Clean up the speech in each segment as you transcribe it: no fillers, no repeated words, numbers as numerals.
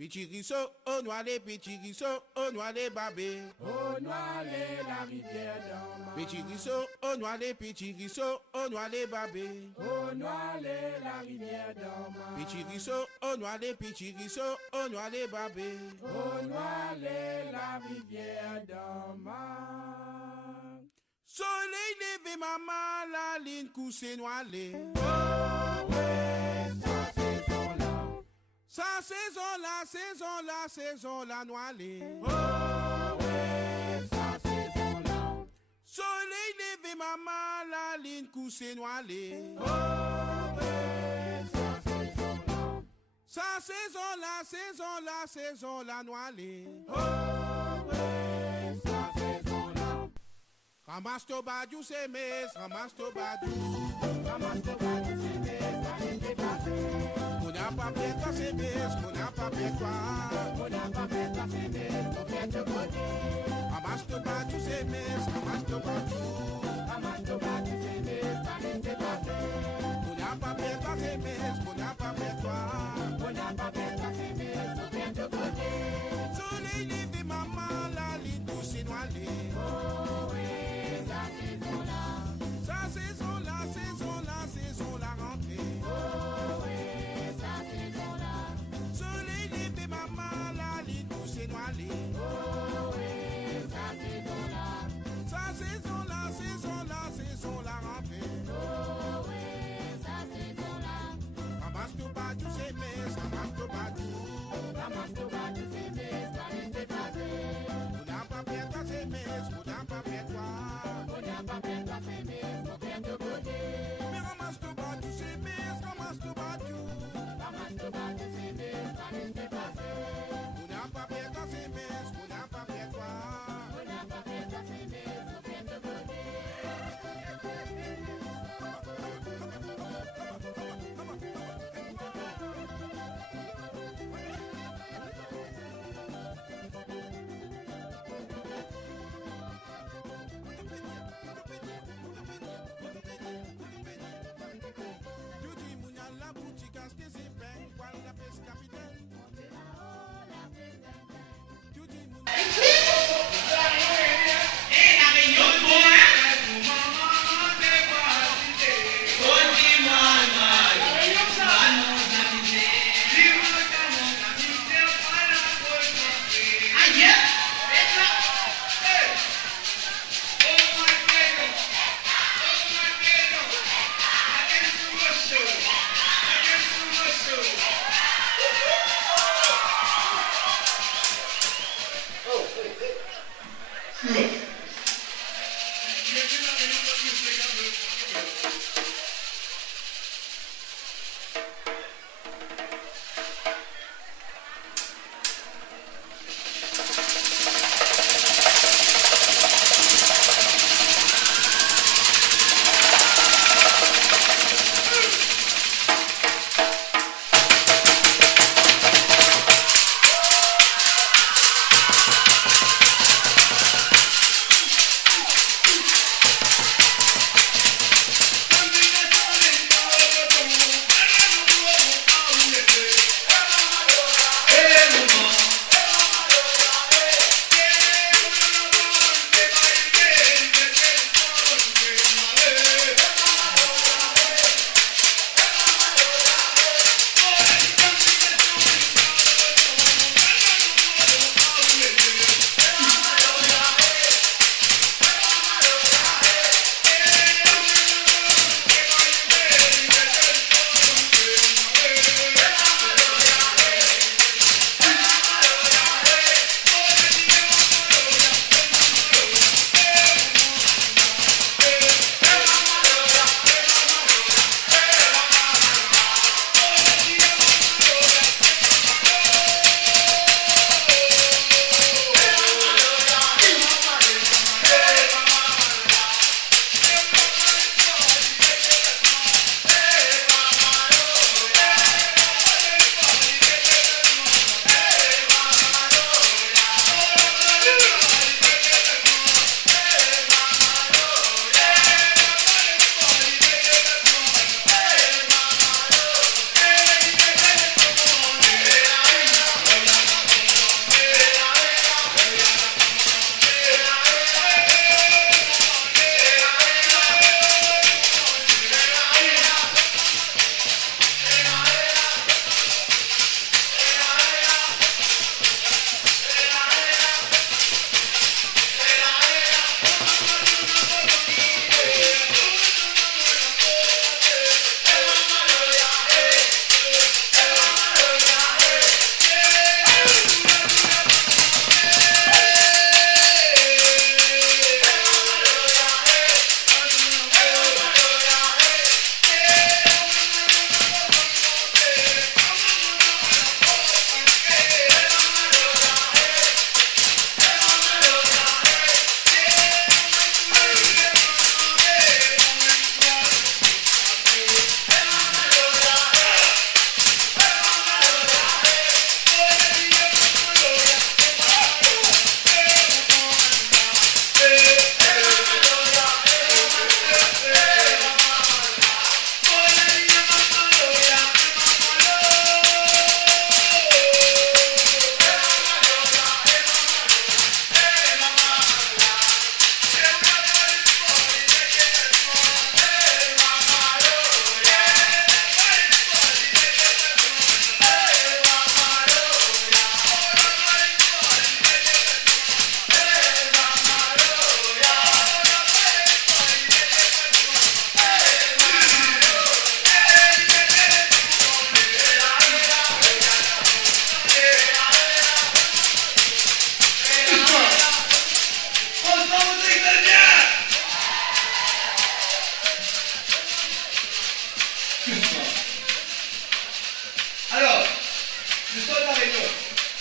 Pichiriso, on noie les pichiriso, on noie les babés. On noie la rivière d'Orma. Pichiriso, on noie les pichiriso, on noie les babés. On noie la rivière d'Orma. Pichiriso, on noie les pichiriso, on noie les babés. On noie la rivière d'Orma. Soleil levé, maman, la ligne coussée noilée. Oh ouais, sa saison là. Sa saison la noilée. Oh ouais, sa saison là. Soleil levé, maman, la ligne coussée noilée. Oh ouais, sa saison là. Sa saison la noilée. Oh ouais, sa saison là. Ramasse ton badiou, c'est mes, ramasse ton badiou. Ramasse ton badiou, c'est mes, ça vient déplacer. Mon n'a pas fait toi, c'est mes, mon n'a pas fait toi. On n'a pas fait ta fenêtre, on vient te connaître. Ramasse ton badiou, c'est mes, ramasse ton badiou. Ramasse ton badiou, c'est mes, ça vient déplacer. Mon n'a pas fait toi, c'est mes, mon n'a pas fait toi. On n'a pas fait ta fenêtre, on vient te connaître. Soleil levé, maman, la ligne douce et noilée. Oh oui, sa saison là. Sa saison la rentrée. Oh oui, sa saison là. Soleil levé, maman, la ligne douce et noilée. Oh oui, sa saison là. Sa saison la rentrée. Oh oui, sa saison là. Ramasse ton badiou, c'est mes, ramasse ton badiou. Ramasse ton badiou, c'est mes, ça vient déplacer. On n'a pas fait toi, c'est mes, on n'a pas fait toi. On n'a pas fait ta fenêtre, on vient te connaître. Mais ramasse ton badiou, c'est mes, ramasse ton badiou. Ramasse ton badiou, c'est mes, ça vient déplacer. On n'a pas fait toi, c'est mes, on n'a pas fait toi. On n'a pas fait ta fenêtre, on vient te Tu dis, Mounia, la boutique, à ce que c'est peine, quoi, la peste capitaine. Tu dis, Mounia.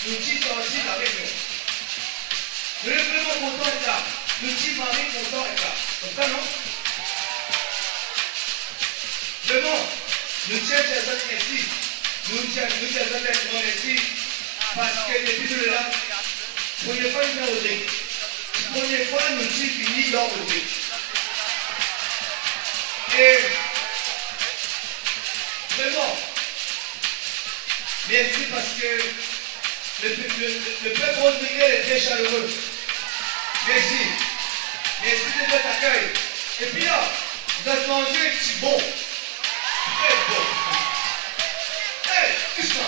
nous disons sortir avec nous. Nous sommes vraiment contents d'être là. Nous disons Marie content d'être là. Comme ça, non? Vraiment, nous disons Jésus merci. Nous disons Jésus merci. Parce que depuis tout le là, première fois, nous avons osé. Première fois, nous sommes finis dans le vie. Et vraiment, merci parce que le peuple ondulé est très chaleureux. Merci. Merci de votre accueil. Et puis là, vous avez mangé un petit bon. Très bon. Hey, qu'est-ce que ça?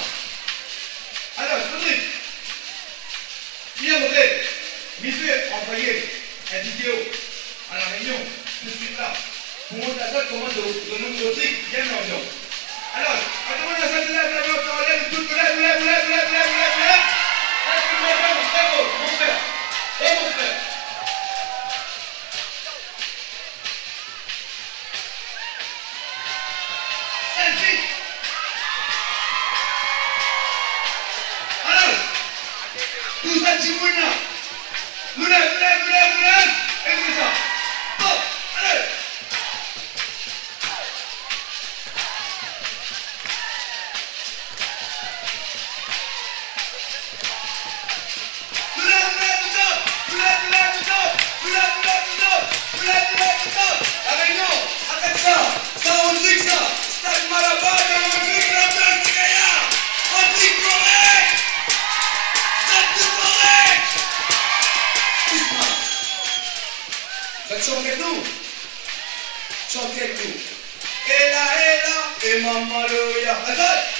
Alors, Cédric, viendrait, Miffé envoyer une vidéo à la réunion tout de suite là. Pour montrer à ça comment de nous montrer bien l'ambiance. Alors, attendez à ça, vous lève, tout, vous lève. Bravo, mon frère. Oh, mon frère. Selfie. Alors, tout ça, Timouna. Vous lève. Et c'est ça. Bon, allez. La réunion, avec ça, on dit que ça, Stade Malaba, on dit que la place de Gaillard, on dit correct, c'est tout correct. Vous êtes chantés avec nous? Chantez avec nous. Et là, et maman, loya. Attends.